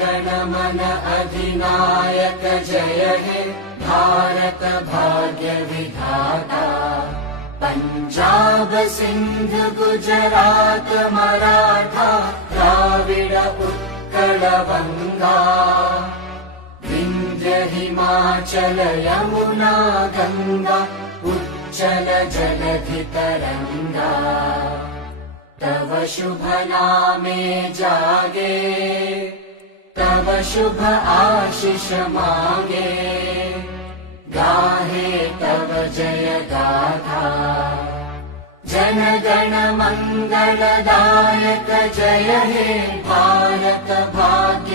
गण मन अधिनायक जय हे भारत भाग्य विधाता। पंजाब सिंध गुजरात मराठा द्राविड उत्कल बंगा। विंध्य हिमाचल यमुना गंगा उच्चल जलधि तरंगा। तव शुभ नामे जागे तव शुभ आशीष मांगे। गाहे तव जय गाथा जन गण मंगलदायक जय हे भारत भाग्य